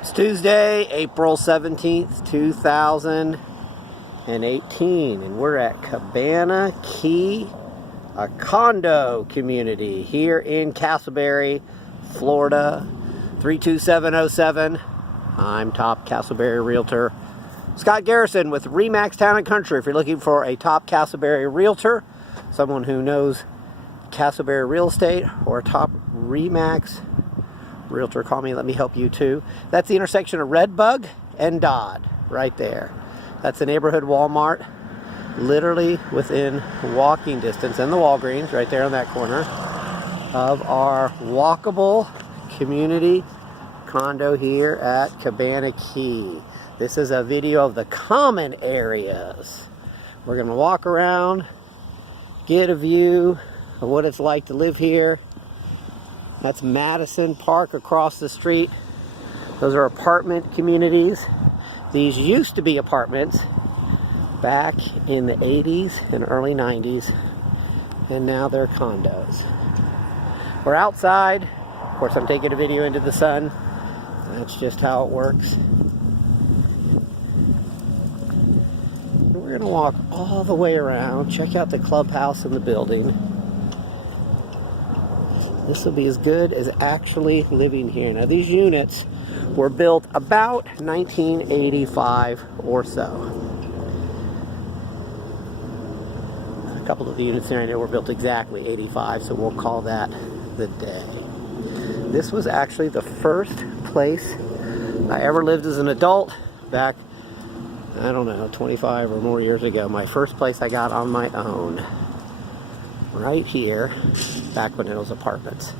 It's Tuesday, April 17th, 2018, and we're at Cabana Key, a condo community here in Casselberry, Florida, 32707. I'm top Casselberry Realtor, Scott Garrison with ReMax Town Country. If you're looking for a top Casselberry Realtor, someone who knows Casselberry real estate, or a top ReMax Realtor, call me, let me help you too. That's the intersection of Redbug and Dodd right there. That's the neighborhood Walmart, literally within walking distance, and the Walgreens right there on that corner of our walkable community condo here at Cabana Key. This is a video of the common areas. We're going to walk around, get a view of what it's like to live here. That's Madison Park across the street. Those are apartment communities. These used to be apartments back in the 80s and early 90s, and now they're condos. We're outside. Of course, I'm taking a video into the sun. That's just how it works. We're going to walk all the way around, check out the clubhouse in the building. This will be as good as actually living here. Now, these units were built about 1985 or so. A couple of the units here I know were built exactly 85, so we'll call that the day. This was actually the first place I ever lived as an adult back, I don't know, 25 or more years ago. My first place I got on my own. Right here, back when it was apartments.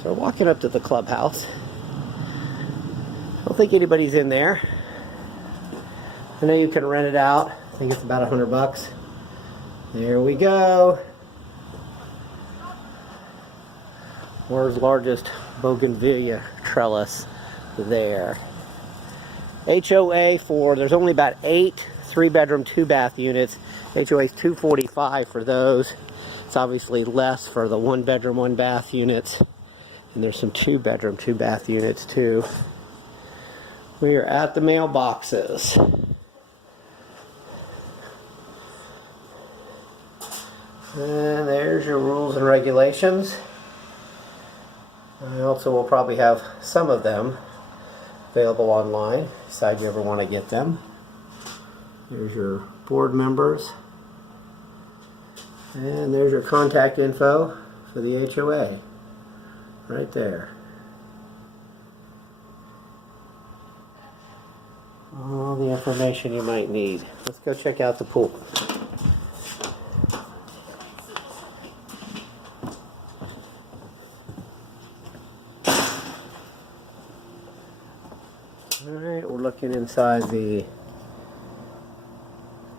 So we're walking up to the clubhouse. I don't think anybody's in there. I know you can rent it out. I think it's about $100. There we go. World's largest bougainvillea trellis there. HOA for, there's only about 8 3-bedroom, 2-bath units. HOA is $245 for those. It's obviously less for the 1-bedroom, 1-bath units. And there's some 2-bedroom, 2-bath units too. We are at the mailboxes. And there's your rules and regulations. I also will probably have some of them available online, decide you ever want to get them. There's your board members. And there's your contact info for the HOA, right there. All the information you might need. Let's go check out the pool. Alright, we're looking inside the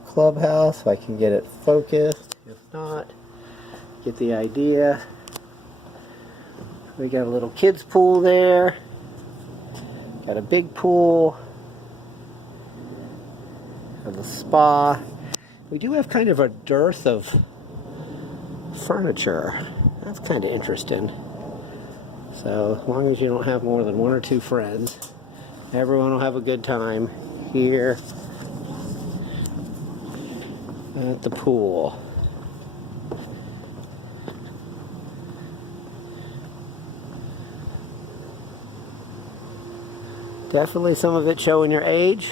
clubhouse, if I can get it focused. If not, get the idea. We got a little kids pool there. Got a big pool. Have a spa. We do have kind of a dearth of furniture. That's kind of interesting. So as long as you don't have more than 1 or 2 friends, everyone will have a good time here at the pool. Definitely some of it showing your age.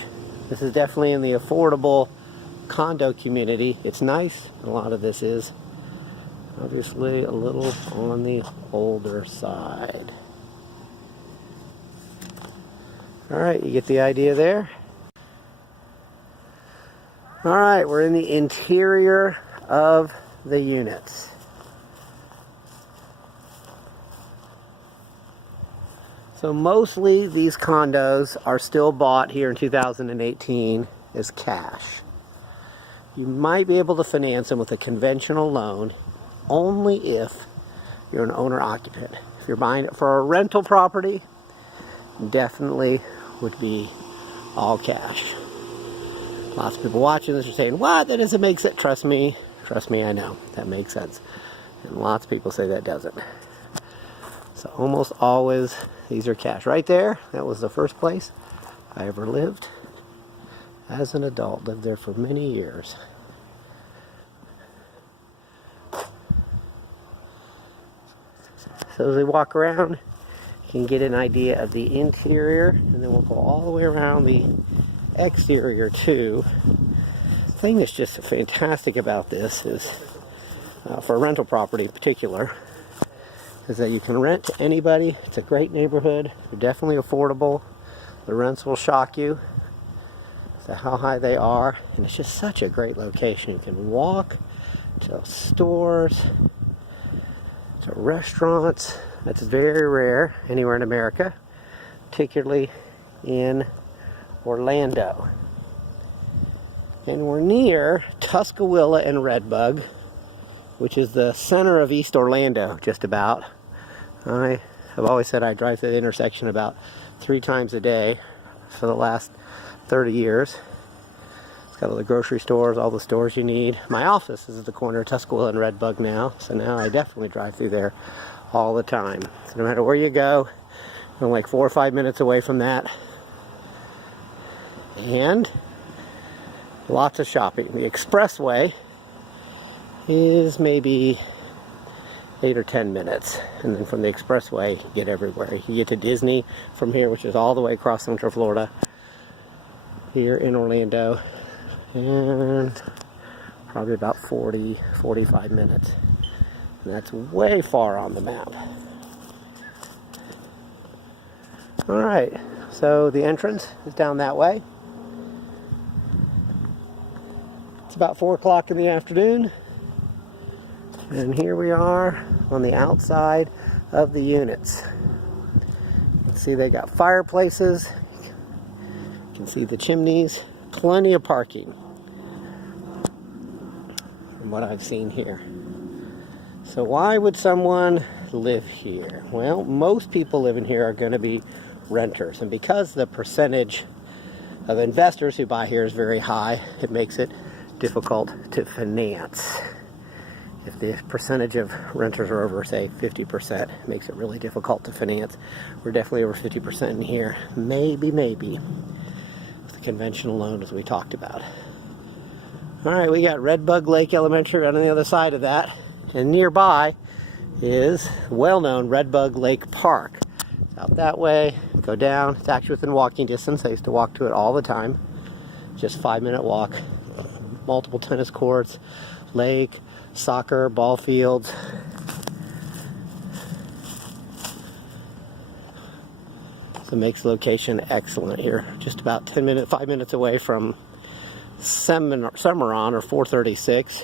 This is definitely in the affordable condo community. It's nice. A lot of this is obviously a little on the older side. Alright, you get the idea there. Alright, we're in the interior of the units. So mostly these condos are still bought here in 2018 as cash. You might be able to finance them with a conventional loan only if you're an owner-occupant. If you're buying it for a rental property, definitely would be all cash. Lots of people watching this are saying, what? That doesn't make sense. Trust me, I know. That makes sense. And lots of people say that doesn't. So almost always these are cash. Right there, that was the first place I ever lived as an adult. Lived there for many years. So as we walk around, you can get an idea of the interior, and then we'll go all the way around the exterior too. The thing that's just fantastic about this is, for a rental property in particular, is that you can rent to anybody. It's a great neighborhood. They're definitely affordable. The rents will shock you as to how high they are, and it's just such a great location. You can walk to stores, to restaurants. That's very rare anywhere in America, particularly in Orlando. And we're near Tuscaloosa and Redbug, which is the center of East Orlando, just about. I have always said I drive through the intersection about 3 times a day for the last 30 years. It's got all the grocery stores, all the stores you need. My office is at the corner of Tuscaloosa and Redbug now, so now I definitely drive through there all the time. So no matter where you go, I'm like 4 or 5 minutes away from that. And lots of shopping. The expressway is maybe 8 or 10 minutes, and then from the expressway you get everywhere. You get to Disney from here, which is all the way across Central Florida, here in Orlando, and probably about 40-45 minutes. And that's way far on the map. Alright, so the entrance is down that way. It's about 4 o'clock in the afternoon. And here we are on the outside of the units. You can see they got fireplaces. You can see the chimneys. Plenty of parking from what I've seen here. So why would someone live here? Well, most people living here are going to be renters. And because the percentage of investors who buy here is very high, it makes it difficult to finance. If the percentage of renters are over, say, 50%, it makes it really difficult to finance. We're definitely over 50% in here. Maybe, with the conventional loan as we talked about. All right, we got Redbug Lake Elementary on the other side of that. And nearby is well-known Redbug Lake Park. It's out that way. Go down. It's actually within walking distance. I used to walk to it all the time. Just 5-minute walk. Multiple tennis courts, lake, soccer, ball fields. So it makes the location excellent here. Just about 5 minutes away from Cimarron, or 436,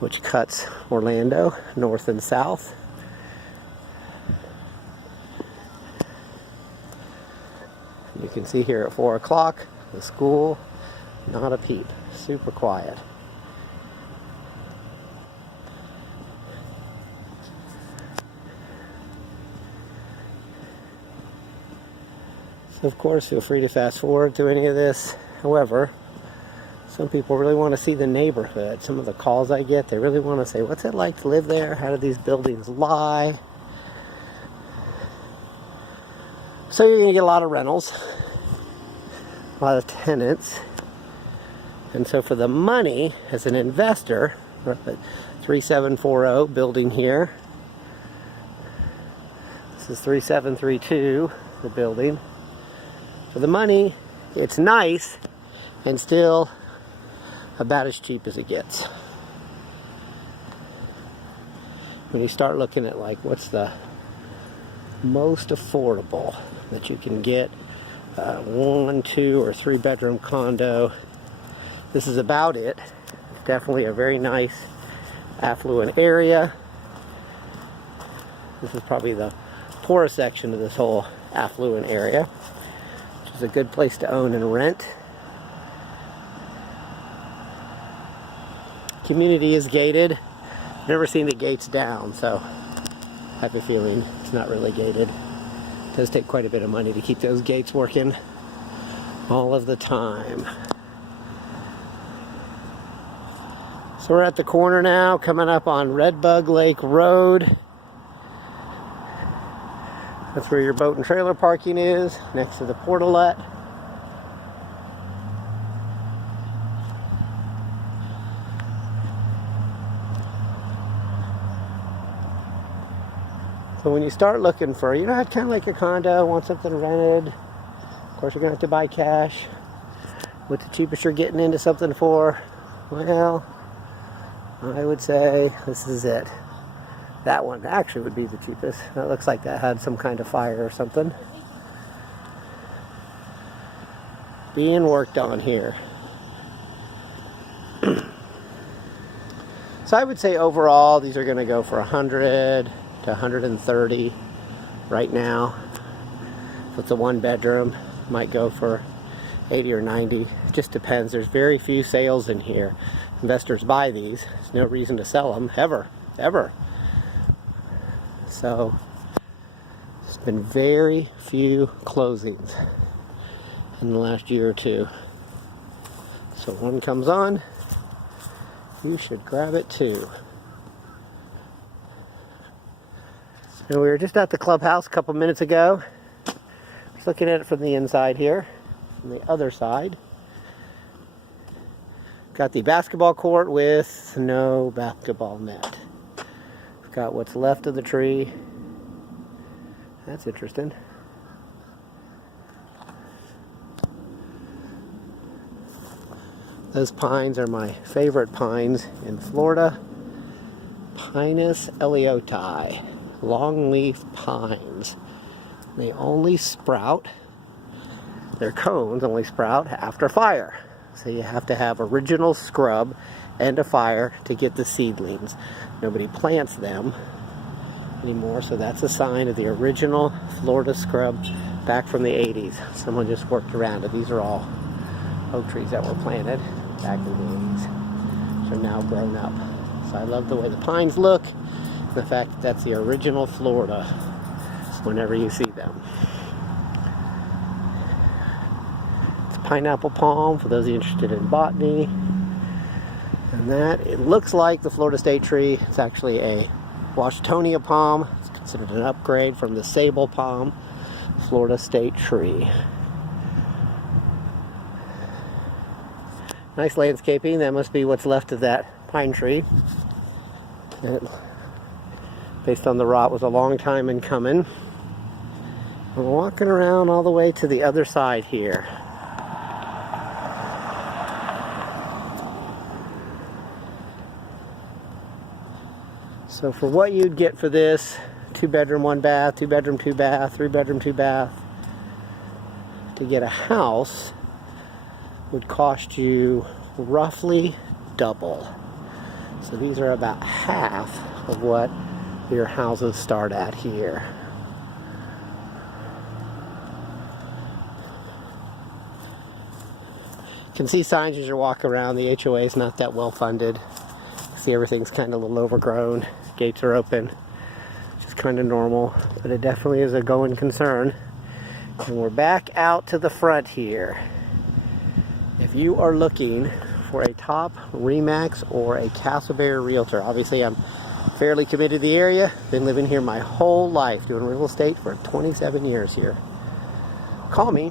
which cuts Orlando north and south. You can see here at 4 o'clock, the school, not a peep, super quiet. So of course, feel free to fast forward through any of this. However, some people really want to see the neighborhood. Some of the calls I get, they really want to say, what's it like to live there? How do these buildings lie? So you're going to get a lot of rentals, a lot of tenants. And so for the money, as an investor, we're at 3740 building here. This is 3732, the building. For the money, it's nice and still about as cheap as it gets. When you start looking at like what's the most affordable that you can get, 1, 2, or 3 bedroom condo, this is about it. It's definitely a very nice affluent area. This is probably the poorest section of this whole affluent area, which is a good place to own and rent. Community is gated. Never seen the gates down, so I have a feeling it's not really gated. It does take quite a bit of money to keep those gates working all of the time. So we're at the corner now, coming up on Redbug Lake Road. That's where your boat and trailer parking is, next to the portalet. So when you start looking for, you know, I'd kind of like a condo, want something rented. Of course, you're going to have to buy cash. What's the cheapest you're getting into something for? Well, I would say this is it. That one actually would be the cheapest. It looks like that had some kind of fire or something being worked on here. So I would say overall these are going to go for 100 to 130 right now. If it's a one bedroom, might go for 80 or 90. It just depends. There's very few sales in here. Investors buy these. There's no reason to sell them ever. So there's been very few closings in the last year or two. So when one comes on, you should grab it too. And we were just at the clubhouse a couple minutes ago. Just looking at it from the inside here, from the other side. Got the basketball court with no basketball net. We've got what's left of the tree. That's interesting. Those pines are my favorite pines in Florida. Pinus eleoti, longleaf pines. They only sprout, their cones only sprout after fire. So you have to have original scrub and a fire to get the seedlings. Nobody plants them anymore, so that's a sign of the original Florida scrub back from the 80s. Someone just worked around it. These are all oak trees that were planted back in the 80s. They're now grown up. So I love the way the pines look, and the fact that that's the original Florida whenever you see them. It's pineapple palm for those interested in botany. And that, it looks like the Florida state tree. It's actually a Washingtonia palm. It's considered an upgrade from the sable palm, Florida state tree. Nice landscaping. That must be what's left of that pine tree. It, based on the rot, was a long time in coming. We're walking around all the way to the other side here. So for what you'd get for this, 2 bedroom, 1 bath, 2 bedroom, 2 bath, 3 bedroom, 2 bath, to get a house would cost you roughly double. So these are about half of what your houses start at here. You can see signs as you walk around. The HOA is not that well funded. See, everything's kind of a little overgrown. Gates are open, which is kind of normal, but it definitely is a going concern. And we're back out to the front here. If you are looking for a top ReMax or a Casselberry Realtor, obviously I'm fairly committed to the area. Been living here my whole life, doing real estate for 27 years here. Call me,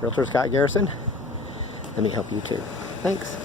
Realtor Scott Garrison. Let me help you too. Thanks.